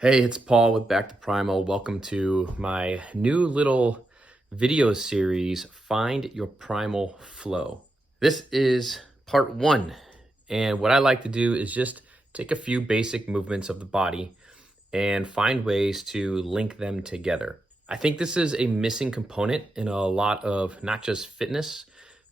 Hey, it's Paul with Back to Primal. Welcome to my new little video series, Find Your Primal Flow. This is part one, and what I like to do is just take a few basic movements of the body and find ways to link them together. I think this is a missing component in a lot of not just fitness,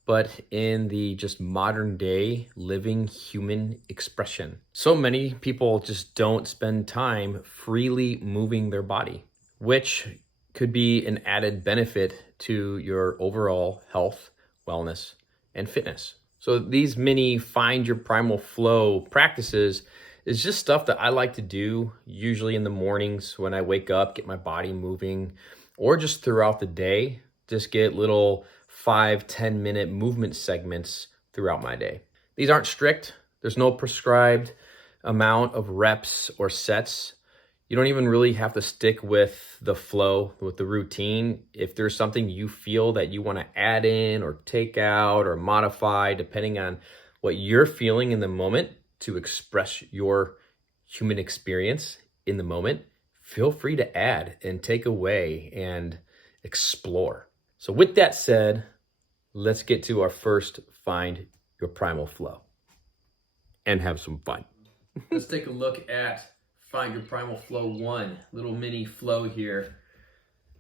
but in the just modern day living human expression. So many people just don't spend time freely moving their body, which could be an added benefit to your overall health, wellness, and fitness. So these mini find your primal flow practices is just stuff that I like to do usually in the mornings when I wake up, get my body moving, or just throughout the day, just get little 5-10 minute movement segments throughout my day. These aren't strict. There's no prescribed amount of reps or sets. You don't even really have to stick with the flow, with the routine. If there's something you feel that you want to add in or take out or modify, depending on what you're feeling in the moment to express your human experience in the moment, feel free to add and take away and explore. So with that said, let's get to our first Find Your Primal Flow and have some fun. Let's take a look at Find Your Primal Flow 1, little mini flow here.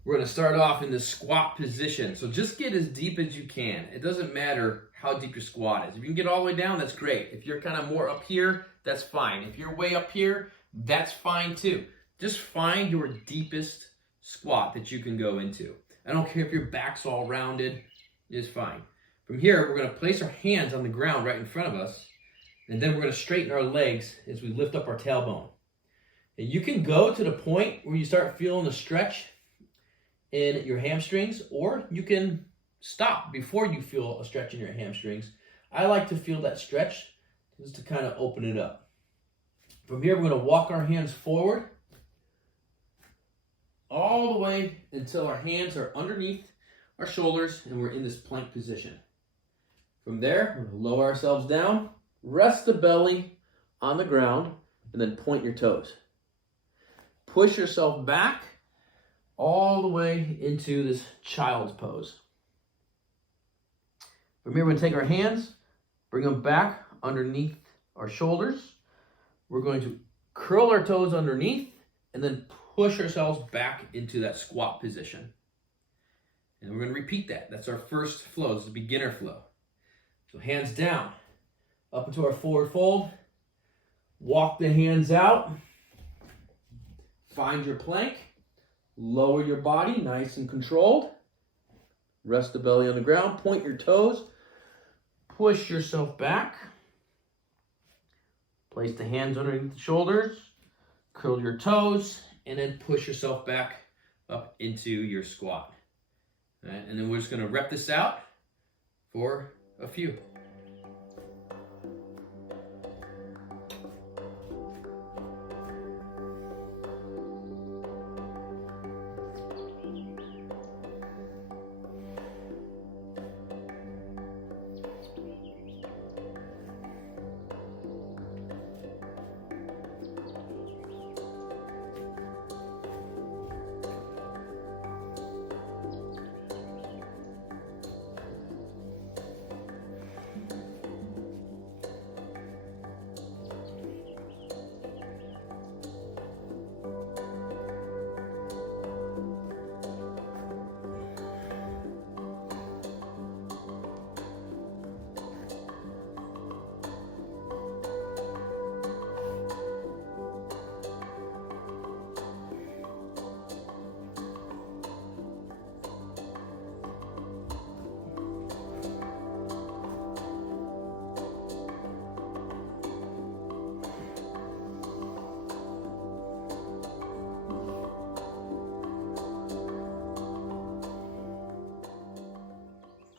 We're going to start off in the squat position. So just get as deep as you can. It doesn't matter how deep your squat is. If you can get all the way down, that's great. If you're kind of more up here, that's fine. If you're way up here, that's fine too. Just find your deepest squat that you can go into. I don't care if your back's all rounded, it's fine. From here, we're going to place our hands on the ground right in front of us, and then we're going to straighten our legs as we lift up our tailbone. And you can go to the point where you start feeling a stretch in your hamstrings, or you can stop before you feel a stretch in your hamstrings. I like to feel that stretch just to kind of open it up. From here, we're going to walk our hands forward all the way until our hands are underneath our shoulders and we're in this plank position. From there, we're going to lower ourselves down, rest the belly on the ground, and then point your toes. Push yourself back all the way into this child's pose. From here, we're going to take our hands, bring them back underneath our shoulders. We're going to curl our toes underneath and then push ourselves back into that squat position. And we're going to repeat that. That's our first flow. This is a beginner flow. So hands down, up into our forward fold. Walk the hands out. Find your plank. Lower your body, nice and controlled. Rest the belly on the ground. Point your toes. Push yourself back. Place the hands underneath the shoulders. Curl your toes. And then push yourself back up into your squat. All right, and then we're just going to rep this out for a few.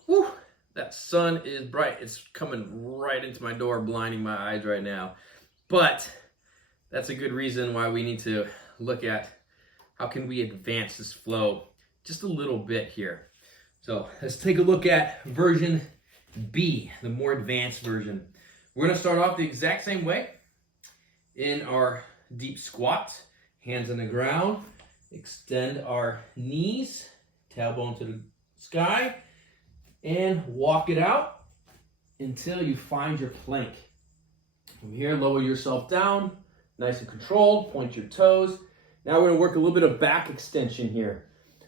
Whew, that sun is bright. It's coming right into my door, blinding my eyes right now. But that's a good reason why we need to look at how can we advance this flow just a little bit here. So let's take a look at version B, the more advanced version. We're going to start off the exact same way in our deep squat. Hands on the ground. Extend our knees, tailbone to the sky, and walk it out until you find your plank. From here, lower yourself down, nice and controlled, point your toes. Now we're gonna work a little bit of back extension here.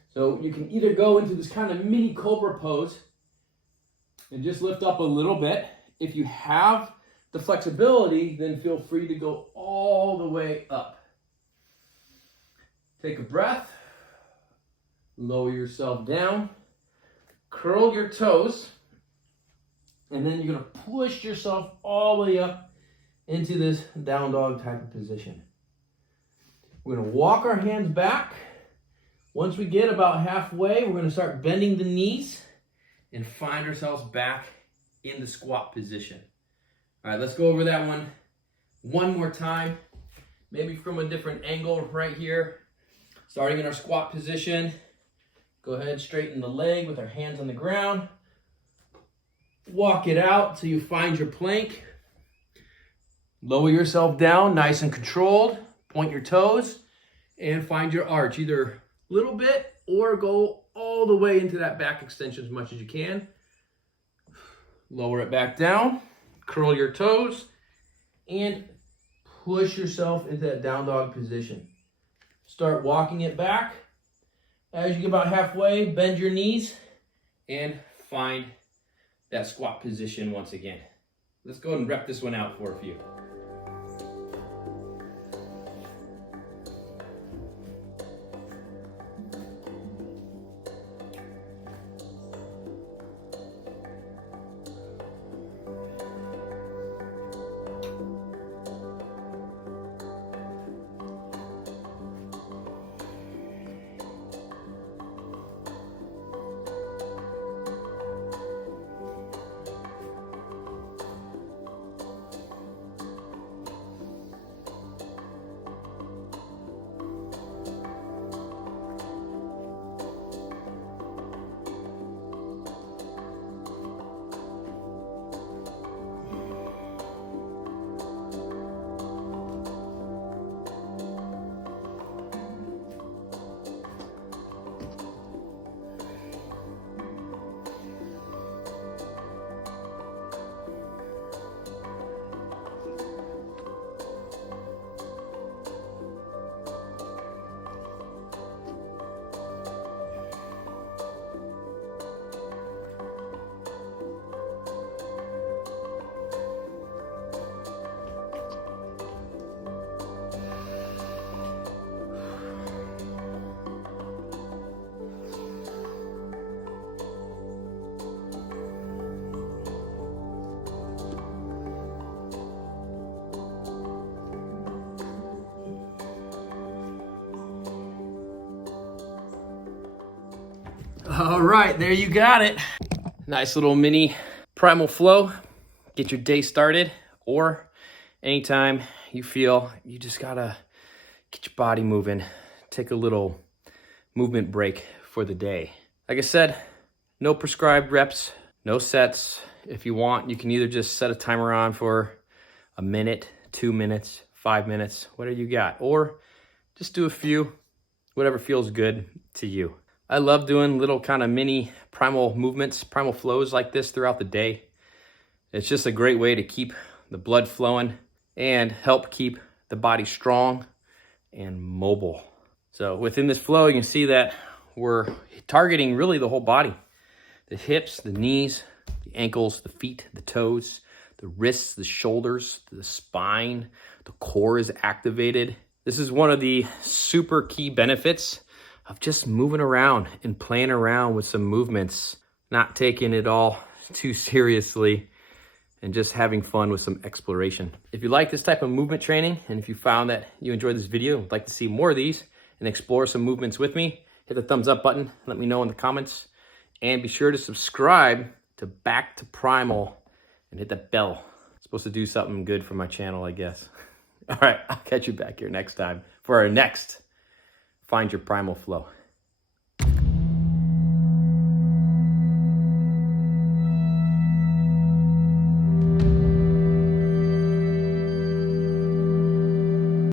So you can either go into this kind of mini cobra pose and just lift up a little bit. If you have the flexibility, then feel free to go all the way up. Take a breath, lower yourself down, curl your toes, and then you're gonna push yourself all the way up into this down dog type of position. We're gonna walk our hands back. Once we get about halfway, we're gonna start bending the knees and find ourselves back in the squat position. All right, let's go over that one more time, maybe from a different angle right here. Starting in our squat position, go ahead, straighten the leg with our hands on the ground. Walk it out till you find your plank. Lower yourself down, nice and controlled. Point your toes and find your arch, either a little bit or go all the way into that back extension as much as you can. Lower it back down, curl your toes, and push yourself into that down dog position. Start walking it back. As you get about halfway, bend your knees and find that squat position once again. Let's go ahead and rep this one out for a few. All right, there you got it. Nice little mini primal flow. Get your day started, or anytime you feel you just gotta get your body moving, take a little movement break for the day. Like I said, no prescribed reps, no sets. If you want, you can either just set a timer on for a minute, 2 minutes, 5 minutes, whatever you got, or just do a few, whatever feels good to you. I love doing little kind of mini primal movements, primal flows like this throughout the day. It's just a great way to keep the blood flowing and help keep the body strong and mobile. So within this flow, you can see that we're targeting really the whole body. The hips, the knees, the ankles, the feet, the toes, the wrists, the shoulders, the spine, the core is activated. This is one of the super key benefits of just moving around and playing around with some movements, not taking it all too seriously, and just having fun with some exploration. If you like this type of movement training, and if you found that you enjoyed this video, would like to see more of these and explore some movements with me, hit the thumbs up button, let me know in the comments, and be sure to subscribe to Back to Primal and hit that bell. It's supposed to do something good for my channel, I guess. All right, I'll catch you back here next time for our next Find Your Primal Flow.